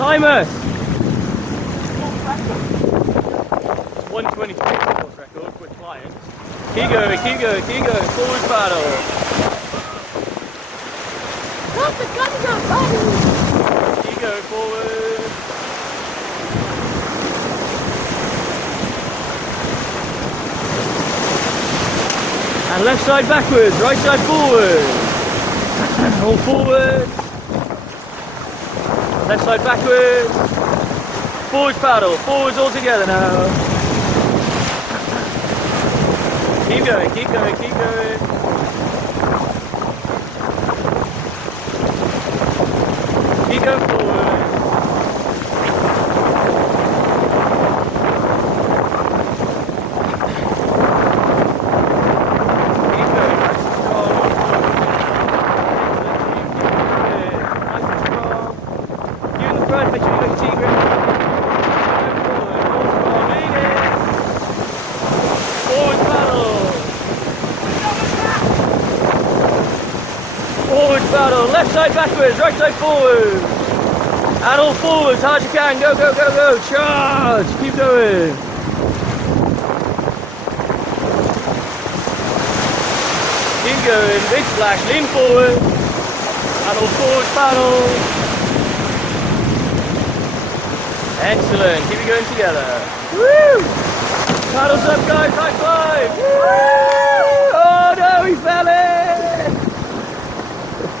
Timer! 1:23 course record with clients. Keep going, keep going, keep going. Forward paddle. Got the gun, buddy! Keep going forward. And left side backwards, right side forward. All forward. Left side backwards. Forwards paddle, forwards all together now. Keep going, keep going, keep going. Keep going forward. Front, make sure you got your T-grip. Forward paddle. Forward paddle. Left side backwards, right side forward. And all forwards, hard as you can. Go, go, go, go. Charge. Keep going. Keep going. Big splash. Lean forward. And all forward paddle. Excellent, keep it going together. Woo! Paddles up guys, high five! Woo!